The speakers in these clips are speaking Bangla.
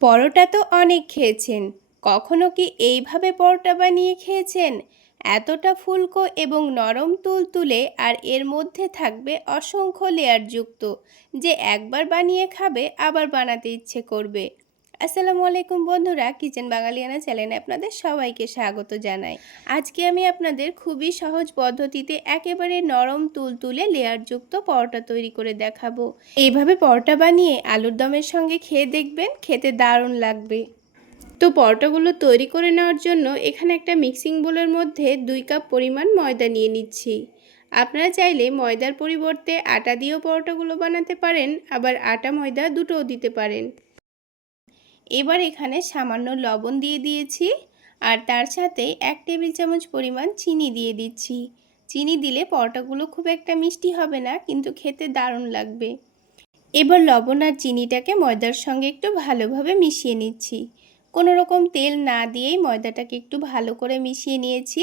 পরোটা তো অনেক খেয়েছেন। কখনো কি এইভাবে পরোটা বানিয়ে খেয়েছেন? এতটা ফুলকো এবং নরম তুলতুলে আর এর মধ্যে থাকবে অসংখ্য লেয়ারযুক্ত। যে একবার বানিয়ে খাবে, আবার বানাতে ইচ্ছে করবে। আসসালামু আলাইকুম বন্ধুরা, কিচেন বাঙালিয়ানা চ্যানেলে আপনাদের সবাইকে স্বাগত জানাই। আজকে আমি আপনাদের খুবই সহজ পদ্ধতিতে একেবারে নরম তুলতুলে লেয়ারযুক্ত পরোটা তৈরি করে দেখাবো। এইভাবে পরোটা বানিয়ে আলুর দমের সঙ্গে খেয়ে দেখবেন, খেতে দারুণ লাগবে। তো পরোটাগুলো তৈরি করে নেওয়ার জন্য এখানে একটা মিক্সিং বোলের মধ্যে দুই কাপ পরিমাণ ময়দা নিয়ে নিচ্ছি। আপনারা চাইলে ময়দার পরিবর্তে আটা দিয়েও পরোটাগুলো বানাতে পারেন, আবার আটা ময়দা দুটোও দিতে পারেন। এবার এখানে সামান্য লবণ দিয়ে দিয়েছি আর তার সাথে এক টেবিল চামচ পরিমাণ চিনি দিয়ে দিচ্ছি। চিনি দিলে পরোটাগুলো খুব একটা মিষ্টি হবে না, কিন্তু খেতে দারুণ লাগবে। এবার লবণ আর চিনিটাকে ময়দার সঙ্গে একটু ভালোভাবে মিশিয়ে নিচ্ছি। কোনো রকম তেল না দিয়েই ময়দাটাকে একটু ভালো করে মিশিয়ে নিয়েছি।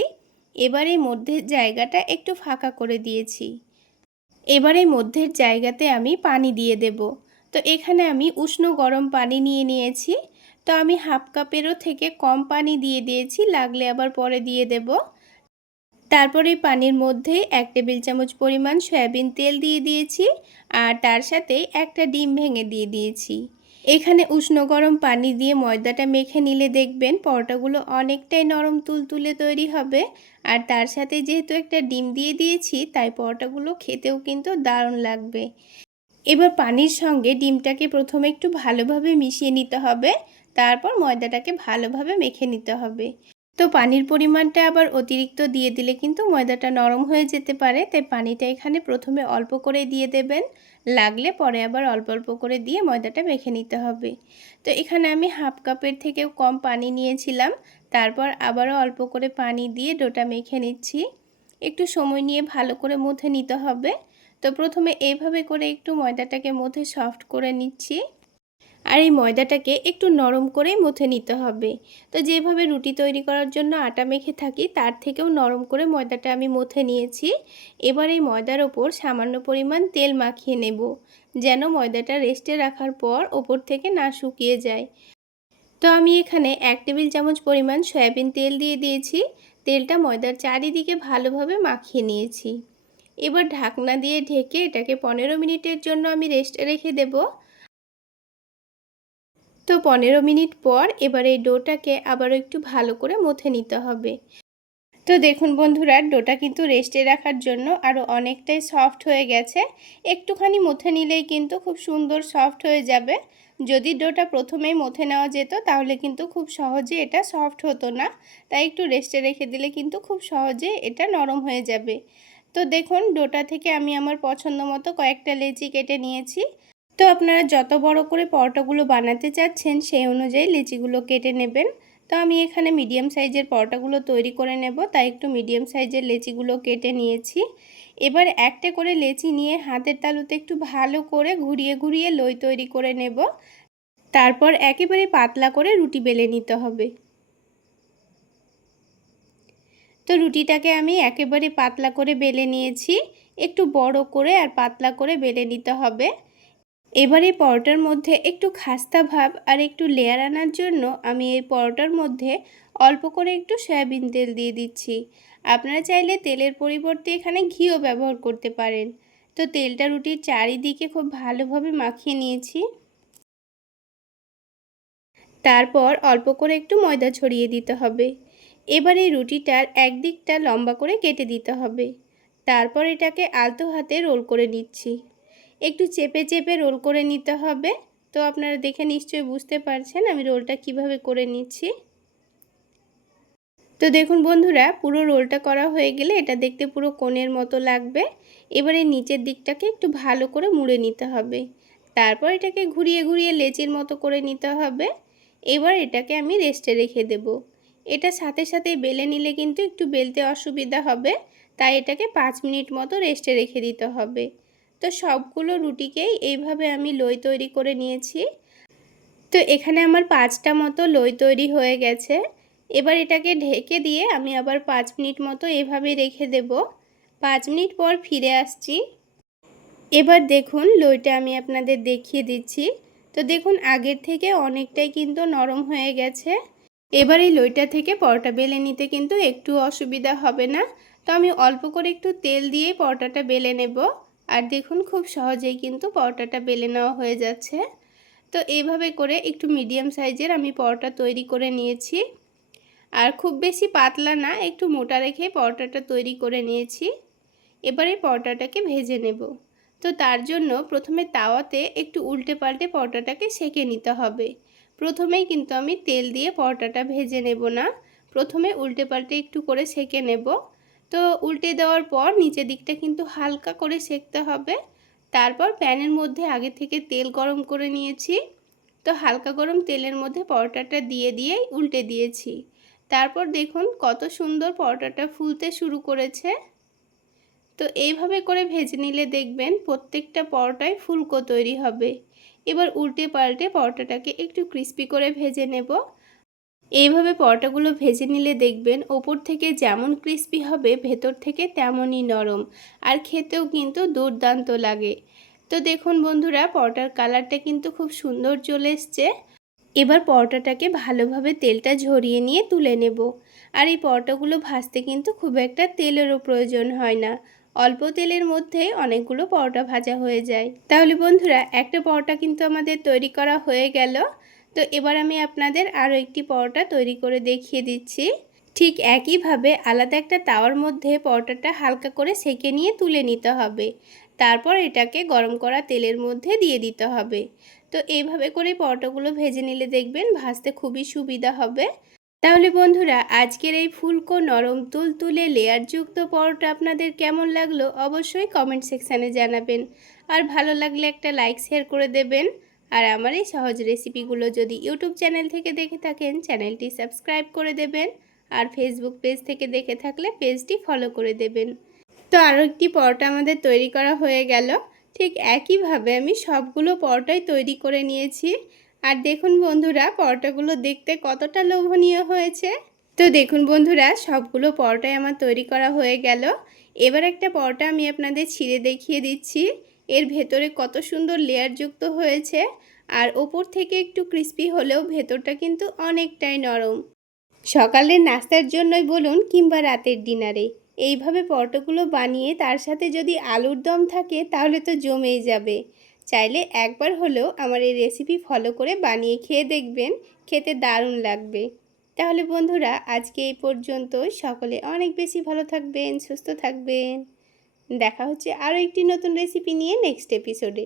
এবার মধ্যের জায়গাটা একটু ফাঁকা করে দিয়েছি। এবার মধ্যের জায়গাতে আমি পানি দিয়ে দেব। তো এখানে আমি উষ্ণ গরম পানি নিয়ে নিয়েছি। তো আমি হাফ কাপেরও থেকে কম পানি দিয়ে দিয়েছি, লাগলে আবার পরে দিয়ে দেব। তারপরে পানির মধ্যে এক টেবিল চামচ পরিমাণ সয়াবিন তেল দিয়ে দিয়েছি আর তার সাথে একটা ডিম ভেঙে দিয়ে দিয়েছি। এখানে উষ্ণ গরম পানি দিয়ে ময়দাটা মেখে নিলে দেখবেন পরোটাগুলো অনেকটাই নরম তুলতুলে তৈরি হবে আর তার সাথে যেহেতু একটা ডিম দিয়ে দিয়েছি, তাই পরোটাগুলো খেতেও কিন্তু দারুণ লাগবে। এবার পানির সঙ্গে ডিমটাকে প্রথমে একটু ভালোভাবে মিশিয়ে নিতে হবে। তারপর ময়দাটাকে ভালোভাবে মেখে নিতে হবে। তো পানির পরিমাণটা আবার অতিরিক্ত দিয়ে দিলে কিন্তু ময়দাটা নরম হয়ে যেতে পারে। তাই পানিটা এখানে প্রথমে অল্প করে দিয়ে দেবেন। লাগলে পরে আবার অল্প অল্প করে দিয়ে ময়দাটা মেখে নিতে হবে। তো এখানে আমি হাফ কাপের থেকেও কম পানি নিয়েছিলাম। তারপর আবারও অল্প করে পানি দিয়ে ডোটা মেখে নিচ্ছি। একটু সময় নিয়ে ভালো করে মুথে নিতে হবে। তো প্রথমে এইভাবে করে একটু ময়দাটাকে মুথে সফট করে নিচ্ছি। আর এই ময়দাটাকে একটু নরম করেই মুথে নিতে হবে। তো যেভাবে রুটি তৈরি করার জন্য আটা মেখে থাকি, তার থেকেও নরম করে ময়দাটা আমি মুথে নিয়েছি। এবার এই ময়দার ওপর সামান্য পরিমাণ তেল মাখিয়ে নেব, যেন ময়দাটা রেস্টে রাখার পর ওপর থেকে না শুকিয়ে যায়। তো আমি এখানে এক টেবিল চামচ পরিমাণ সয়াবিন তেল দিয়ে দিয়েছি। তেলটা ময়দার চারিদিকে ভালোভাবে মাখিয়ে নিয়েছি। এবার ঢাকনা দিয়ে ঢেকে এটাকে পনেরো মিনিটের জন্য আমি রেস্টে রেখে দেবো। তো পনেরো মিনিট পর এবার এই ডোটাকে আবারও একটু ভালো করে মথে নিতে হবে। তো দেখুন বন্ধুরা, ডোটা কিন্তু রেস্টে রাখার জন্য আরও অনেকটাই সফট হয়ে গেছে। একটুখানি মথে নিলেই কিন্তু খুব সুন্দর সফট হয়ে যাবে। যদি ডোটা প্রথমেই মথে নেওয়া যেত তাহলে কিন্তু খুব সহজে এটা সফট হতো না। তাই একটু রেস্টে রেখে দিলে কিন্তু খুব সহজে এটা নরম হয়ে যাবে। তো দেখুন, ডোটা থেকে আমি আমার পছন্দ মতো কয়েকটা লেচি কেটে নিয়েছি। তো আপনারা যত বড় করে পরোটাগুলো বানাতে চাচ্ছেন, সেই অনুযায়ী লিচিগুলো কেটে নেবেন। তো আমি এখানে মিডিয়াম সাইজের পরোটাগুলো তৈরি করে নেব, তাই একটু মিডিয়াম সাইজের লেচিগুলো কেটে নিয়েছি। এবার একটা করে লেচি নিয়ে হাতের তালুতে একটু ভালো করে ঘুরিয়ে ঘুরিয়ে লই তৈরি করে নেব। তারপর একেবারে পাতলা করে রুটি বেলে নিতে হবে। তো রুটিটাকে আমি একেবারে পাতলা করে বেলে নিয়েছি। একটু বড় করে আর পাতলা করে বেলে নিতে হবে। এবার এই পরোটার মধ্যে একটু খাস্তা ভাব আর একটু লেয়ার আনার জন্য আমি এই পরোটার মধ্যে অল্প করে একটু সয়াবিন তেল দিয়ে দিচ্ছি। আপনারা চাইলে তেলের পরিবর্তে এখানে ঘিও ব্যবহার করতে পারেন। তো তেলটা রুটির চারিদিকে খুব ভালোভাবে মাখিয়ে নিয়েছি। তারপর অল্প করে একটু ময়দা ছড়িয়ে দিতে হবে। এবার রুটিটার একদিকটা লম্বা করে কেটে দিতে হবে। তারপর এটাকে আলতো হাতে রোল করে নিচ্ছি। একটু চেপে চেপে রোল করে নিতে হবে। তো আপনারা দেখে নিশ্চয়ই বুঝতে পারছেন আমি রোলটা কীভাবে করে নিচ্ছি। তো দেখুন বন্ধুরা, পুরো রোলটা করা হয়ে গেলে এটা দেখতে পুরো কোণের মতো লাগবে। এবারে নিচের দিকটাকে একটু ভালো করে মুড়ে নিতে হবে। তারপর এটাকে ঘুরিয়ে ঘুরিয়ে লেচির মতো করে নিতে হবে। এবার এটাকে আমি রেস্টে রেখে দেব। এটা সাথে সাথে বেলে নিলে কিন্তু একটু বেলতে অসুবিধা হবে, তাই এটাকে পাঁচ মিনিট মতো রেস্টে রেখে দিতে হবে। তো সবগুলো রুটিকেই এইভাবে আমি লই তৈরি করে নিয়েছি। তো এখানে আমার পাঁচটা মতো লই তৈরি হয়ে গেছে। এবার এটাকে ঢেকে দিয়ে আমি আবার পাঁচ মিনিট মতো এভাবে রেখে দেব। পাঁচ মিনিট পর ফিরে আসছি। এবার দেখুন, লইটা আমি আপনাদের দেখিয়ে দিচ্ছি। তো দেখুন, আগের থেকে অনেকটাই কিন্তু নরম হয়ে গেছে। এবার এই লইটা থেকে পরোটা বেলে নিতে কিন্তু একটু অসুবিধা হবে না। তো আমি অল্প করে একটু তেল দিয়ে পরোটাটা বেলে নেব। আর দেখুন খুব সহজেই কিন্তু পরোটাটা বেলে নেওয়া হয়ে যাচ্ছে। তো এইভাবে করে একটু মিডিয়াম সাইজের আমি পরোটা তৈরি করে নিয়েছি। আর খুব বেশি পাতলা না, একটু মোটা রেখে পরোটাটা তৈরি করে নিয়েছি। এবারে পরোটাটাকে ভেজে নেব। তো তার জন্য প্রথমে তাওয়াতে একটু উল্টে পাল্টে পরোটাটাকে সেকে নিতে হবে। প্রথমেই কিন্তু আমি তেল দিয়ে পরোটাটা ভেজে নেব না। প্রথমে উল্টে পাল্টে একটু করে সেকে নেব। তো উল্টে দেওয়ার পর নিচের দিকটা কিন্তু হালকা করে সেকতে হবে। তারপর প্যানের মধ্যে আগে থেকে তেল গরম করে নিয়েছি। তো হালকা গরম তেলের মধ্যে পরোটাটা দিয়ে দিয়েই উল্টে দিয়েছি। তারপর দেখুন কত সুন্দর পরোটাটা ফুলতে শুরু করেছে। তো এইভাবে করে ভেজে নিলে দেখবেন প্রত্যেকটা পরোটায় ফুলকো তৈরি হবে। এবার উল্টে পাল্টে পরোটাটাকে একটু ক্রিস্পি করে ভেজে নেব। এইভাবে পরোটাগুলো ভেজে নিলে দেখবেন ওপর থেকে যেমন ক্রিস্পি হবে, ভেতর থেকে তেমনই নরম আর খেতেও কিন্তু দুর্দান্ত লাগে। তো দেখুন বন্ধুরা, পরোটার কালারটা কিন্তু খুব সুন্দর চলে এসছে। এবার পরোটাটাকে ভালোভাবে তেলটা ঝরিয়ে নিয়ে তুলে নেব। আর এই পরোটাগুলো ভাজতে কিন্তু খুব একটা তেলেরও প্রয়োজন হয় না। অল্প তেলের মধ্যে অনেকগুলো পরোটা ভাজা হয়ে যায়। তাহলে বন্ধুরা, একটা পরোটা কিন্তু আমাদের তৈরি করা হয়ে গেল। তো এবার আমি আপনাদের আরও একটি পরোটা তৈরি করে দেখিয়ে দিচ্ছি। ঠিক একইভাবে আলাদা একটা তাওয়ার মধ্যে পরোটাটা হালকা করে সেকে নিয়ে তুলে নিতে হবে। তারপর এটাকে গরম করা তেলের মধ্যে দিয়ে দিতে হবে। তো এইভাবে করে পরোটাগুলো ভেজে নিলে দেখবেন ভাজতে খুবই সুবিধা হবে। তাহলে বন্ধুরা, আজকের এই ফুলকো নরম তুলতুলে লেয়ারযুক্ত পরোটা আপনাদের কেমন লাগল অবশ্যই কমেন্ট সেকশানে জানাবেন। আর ভালো লাগলে একটা লাইক শেয়ার করে দেবেন। আর আমার এই সহজ রেসিপিগুলো যদি ইউটিউব চ্যানেল থেকে দেখে থাকেন, চ্যানেলটি সাবস্ক্রাইব করে দেবেন। আর ফেসবুক পেজ থেকে দেখে থাকলে পেজটি ফলো করে দেবেন। তো আরও একটি পরোটা আমাদের তৈরি করা হয়ে গেল। ঠিক একইভাবে আমি সবগুলো পরোটাই তৈরি করে নিয়েছি। আর দেখুন বন্ধুরা, পরোটাগুলো দেখতে কতটা লোভনীয় হয়েছে। তো দেখুন বন্ধুরা, সবগুলো পরোটাই আমার তৈরি করা হয়ে গেল। এবার একটা পরোটা আমি আপনাদের ছিঁড়ে দেখিয়ে দিচ্ছি। এর ভেতরে কত সুন্দর লেয়ার যুক্ত হয়েছে। আর ওপর থেকে একটু ক্রিস্পি হলেও ভেতরটা কিন্তু অনেকটাই নরম। সকালের নাস্তার জন্যই বলুন কিংবা রাতের ডিনারে এইভাবে পরোটাগুলো বানিয়ে তার সাথে যদি আলুর দম থাকে, তাহলে তো জমেই যাবে। চাইলে একবার হলেও আমার এই রেসিপি ফলো করে বানিয়ে খেয়ে দেখবেন, খেতে দারুণ লাগবে। তাহলে বন্ধুরা, আজকে এই পর্যন্ত সকলে অনেক বেশি ভালো থাকবেন, সুস্থ থাকবেন। দেখা হচ্ছে আরও একটি নতুন রেসিপি নিয়ে নেক্সট এপিসোডে